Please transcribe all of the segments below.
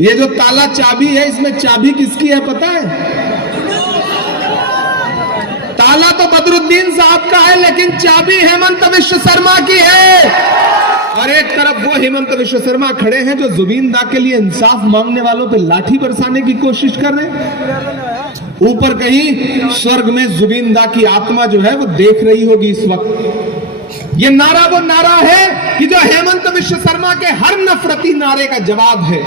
ये जो ताला चाबी है, इसमें चाबी किसकी है पता है? ताला तो बदरुद्दीन साहब का है, लेकिन चाबी हेमंत विश्व शर्मा की है। और एक तरफ वो हेमंत विश्व शर्मा खड़े हैं जो जुबीन दा के लिए इंसाफ मांगने वालों पे लाठी बरसाने की कोशिश कर रहे हैं। ऊपर कहीं स्वर्ग में जुबीन दा की आत्मा जो है वो देख रही होगी इस वक्त। ये नारा वो नारा है कि जो हेमंत विश्व शर्मा के हर नफरती नारे का जवाब है।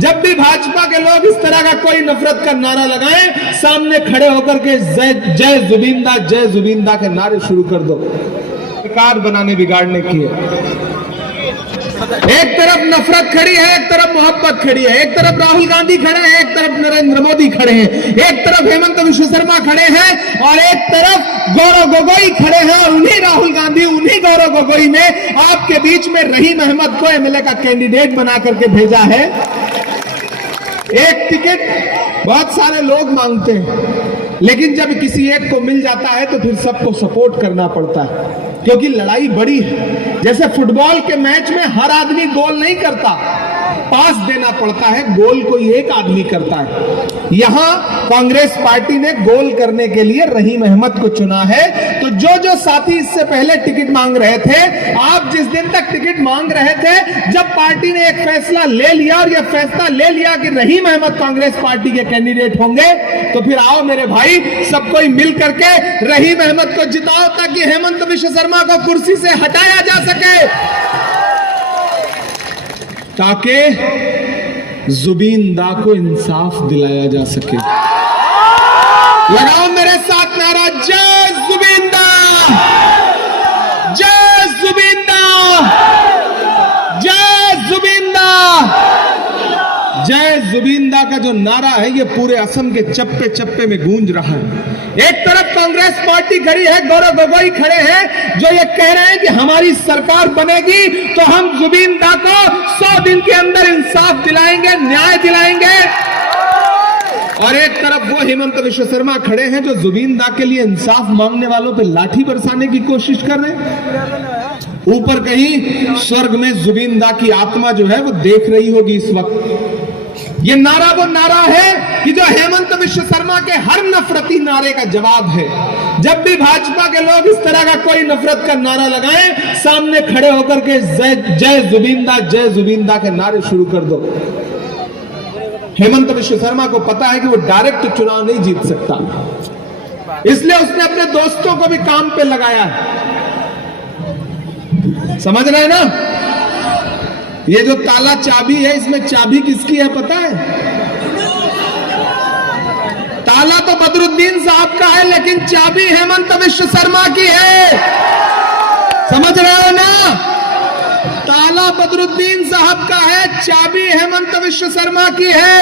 जब भी भाजपा के लोग इस तरह का कोई नफरत का नारा लगाएं, सामने खड़े होकर के जय जुबीन दा के नारे शुरू कर दो। सरकार बनाने बिगाड़ने की है। एक तरफ नफरत खड़ी है, एक तरफ मोहब्बत खड़ी है। एक तरफ राहुल गांधी खड़े हैं, एक तरफ नरेंद्र मोदी खड़े हैं। एक तरफ हेमंत विश्व शर्मा खड़े हैं और एक तरफ गौरव गोगोई खड़े हैं। और उन्हीं राहुल गांधी, उन्हीं गौरव गोगोई ने आपके बीच में रहीम अहमद को एमएलए का कैंडिडेट बना करके भेजा है। एक टिकट बहुत सारे लोग मांगते हैं, लेकिन जब किसी एक को मिल जाता है तो फिर सबको सपोर्ट करना पड़ता है, क्योंकि लड़ाई बड़ी है। जैसे फुटबॉल के मैच में हर आदमी गोल नहीं करता, पास देना पड़ता है, गोल कोई एक आदमी करता है। यहां कांग्रेस पार्टी ने गोल करने के लिए रहीम अहमद को चुना है। तो जो जो साथी इससे पहले टिकट मांग रहे थे, आप जिस दिन तक टिकट मांग रहे थे, जब पार्टी ने एक फैसला ले लिया और यह फैसला ले लिया कि रहीम अहमद कांग्रेस पार्टी के कैंडिडेट होंगे, तो फिर आओ मेरे भाई, सब कोई मिल करके रहीम अहमद को जिताओ, ताकि हेमंत विश्व शर्मा को कुर्सी से हटाया जा सके, ताकि जुबीन दा को इंसाफ दिलाया जा सके। लगाओ मेरे साथ नारा, जय जुबीन दा, जय जुबीन दा, जय जुबीन दा। जय जुबीन दा का जो नारा है, ये पूरे असम के चप्पे चप्पे में गूंज रहा है। एक तरफ कांग्रेस पार्टी खड़ी है, गौरव गोगोई खड़े हैं जो ये कह रहे हैं कि हमारी सरकार बनेगी तो हम जुबीन दा को 100 दिन के अंदर इंसाफ दिलाएंगे, न्याय दिलाएंगे। और एक तरफ वो हेमंत विश्व शर्मा खड़े हैं जो जुबीन दा के लिए इंसाफ मांगने वालों पे लाठी बरसाने की कोशिश कर रहे हैं। ऊपर कहीं स्वर्ग में जुबीन दा की आत्मा जो है वो देख रही होगी इस वक्त। ये नारा वो नारा है कि जो हेमंत विश्व शर्मा के हर नफरती नारे का जवाब है। जब भी भाजपा के लोग इस तरह का कोई नफरत का नारा लगाएं, सामने खड़े होकर के जय जुबीन दा के नारे शुरू कर दो। हेमंत विश्व शर्मा को पता है कि वो डायरेक्ट चुनाव नहीं जीत सकता, इसलिए उसने अपने दोस्तों को भी काम पे लगाया है। समझ रहे हैं ना? ये जो ताला चाबी है, इसमें चाबी किसकी है पता है? ताला तो बदरुद्दीन साहब का है, लेकिन चाबी हेमंत विश्व शर्मा की है। समझ रहे हो ना? ताला बदरुद्दीन साहब का है, चाबी हेमंत विश्व शर्मा की है।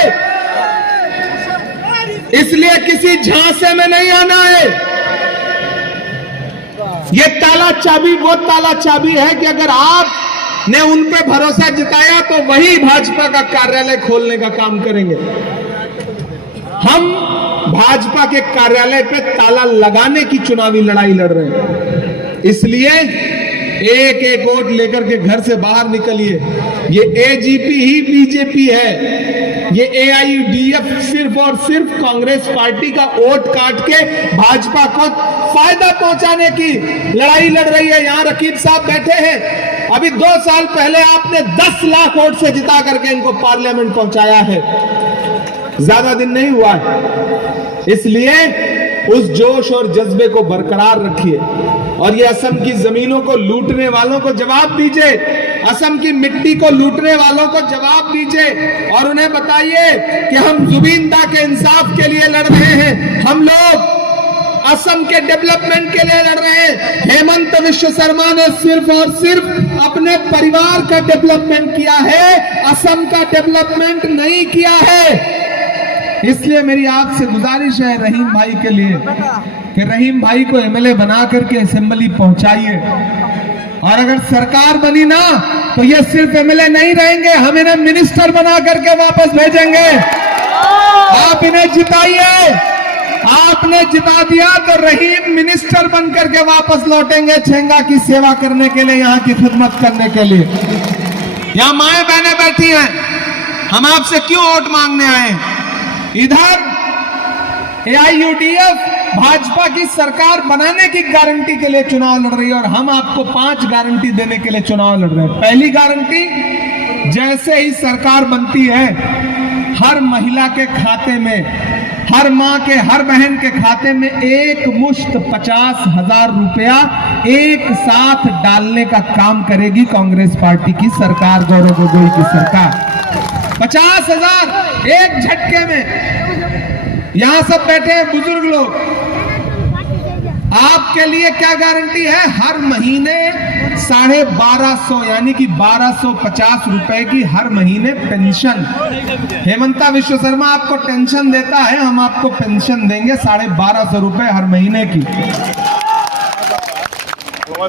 इसलिए किसी झांसे में नहीं आना है। ये ताला चाबी वो ताला चाबी है कि अगर आप ने उन पे भरोसा जताया तो वही भाजपा का कार्यालय खोलने का काम करेंगे। हम भाजपा के कार्यालय पे ताला लगाने की चुनावी लड़ाई लड़ रहे हैं। इसलिए एक एक वोट लेकर के घर से बाहर निकलिए। ये एजीपी ही बीजेपी है, ये एआईयूडीएफ सिर्फ और सिर्फ कांग्रेस पार्टी का वोट काट के भाजपा को फायदा पहुंचाने की लड़ाई लड़ रही है। यहां रकीब साहब बैठे हैं, अभी 2 साल पहले आपने 10 लाख वोट से जिता करके इनको पार्लियामेंट पहुंचाया है, ज्यादा दिन नहीं हुआ है। इसलिए उस जोश और जज्बे को बरकरार रखिए और ये असम की जमीनों को लूटने वालों को जवाब दीजिए, असम की मिट्टी को लूटने वालों को जवाब दीजिए और उन्हें बताइए कि हम जुबीन दा के इंसाफ के लिए लड़ रहे हैं। हम लोग असम के डेवलपमेंट के लिए लड़ रहे हैं। हेमंत विश्व शर्मा ने सिर्फ और सिर्फ अपने परिवार का डेवलपमेंट किया है, असम का डेवलपमेंट नहीं किया है। इसलिए मेरी आपसे गुजारिश है रहीम भाई के लिए कि रहीम भाई को एमएलए बना करके असेंबली पहुंचाइए। और अगर सरकार बनी ना तो ये सिर्फ एमएलए नहीं रहेंगे, हम इन्हें मिनिस्टर बना करके वापस भेजेंगे। आप इन्हें जिताइए, आपने जिता दिया तो रहीम मिनिस्टर बनकर के वापस लौटेंगे छेंगा की सेवा करने के लिए, यहाँ की खिदमत करने के लिए। यहाँ माएं बहनें बैठी हैं, हम आपसे क्यों वोट मांगने आए? इधर AIUDF भाजपा की सरकार बनाने की गारंटी के लिए चुनाव लड़ रही है और हम आपको 5 गारंटी देने के लिए चुनाव लड़ रहे हैं। पहली गारंटी, जैसे ही सरकार बनती है हर महिला के खाते में, हर मां के, हर बहन के खाते में एक मुश्त 50,000 रुपया एक साथ डालने का काम करेगी कांग्रेस पार्टी की सरकार, गौरव गोगोई की सरकार। 50,000 एक झटके में। यहां सब बैठे हैं बुजुर्ग लोग, आपके लिए क्या गारंटी है? हर महीने 1250 यानी कि 1250 रुपए की हर महीने पेंशन। हेमंता विश्व शर्मा आपको टेंशन देता है, हम आपको पेंशन देंगे 1250 रुपए हर महीने की।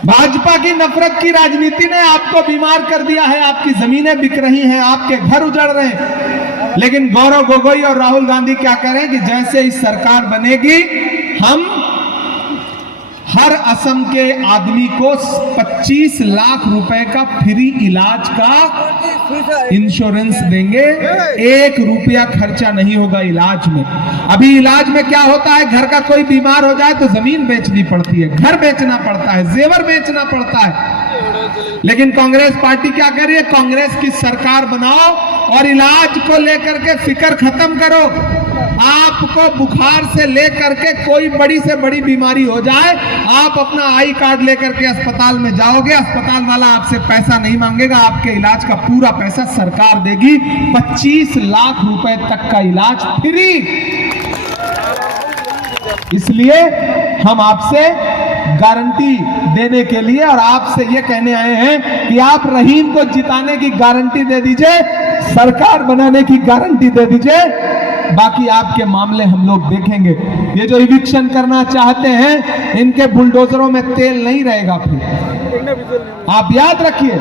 भाजपा की नफरत की राजनीति ने आपको बीमार कर दिया है, आपकी जमीनें बिक रही हैं, आपके घर उजड़ रहे हैं। लेकिन गौरव गोगोई और राहुल गांधी क्या कह रहे हैं कि जैसे ही सरकार बनेगी हम हर असम के आदमी को 25 लाख रुपए का फ्री इलाज का इंश्योरेंस देंगे। 1 रुपया खर्चा नहीं होगा इलाज में। अभी इलाज में क्या होता है, घर का कोई बीमार हो जाए तो जमीन बेचनी पड़ती है, घर बेचना पड़ता है, जेवर बेचना पड़ता है। लेकिन कांग्रेस पार्टी क्या कर रही है? कांग्रेस की सरकार बनाओ और इलाज को लेकर के फिक्र खत्म करो। आपको बुखार से लेकर के कोई बड़ी से बड़ी बीमारी हो जाए, आप अपना आई कार्ड लेकर के अस्पताल में जाओगे, अस्पताल वाला आपसे पैसा नहीं मांगेगा, आपके इलाज का पूरा पैसा सरकार देगी। 25 लाख रुपए तक का इलाज फ्री। इसलिए हम आपसे गारंटी देने के लिए और आपसे ये कहने आए हैं कि आप रहीम को जिताने की गारंटी दे दीजिए, सरकार बनाने की गारंटी दे दीजिए, बाकी आपके मामले हम लोग देखेंगे। ये जो इविक्शन करना चाहते हैं, इनके बुलडोजरों में तेल नहीं रहेगा फिर, आप याद रखिए।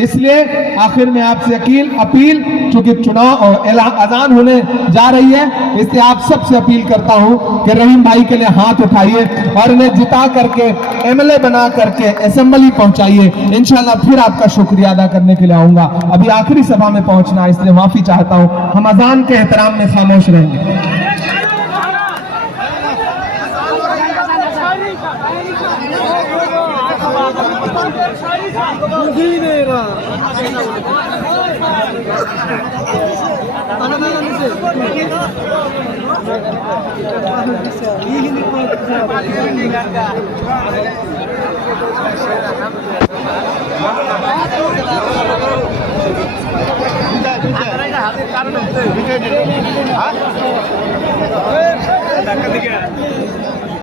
इसलिए आखिर में आपसे अपील, चूंकि चुनाव और अजान होने जा रही है, इसलिए आप सबसे अपील करता हूं कि रहीम भाई के लिए हाथ उठाइए और इन्हें जिता करके MLA बना करके असेंबली पहुंचाइए। इंशाल्लाह फिर आपका शुक्रिया अदा करने के लिए आऊंगा। अभी आखिरी सभा में पहुंचना है, इसलिए माफी चाहता हूं। हम अजान के एहतराम में खामोश रहेंगे।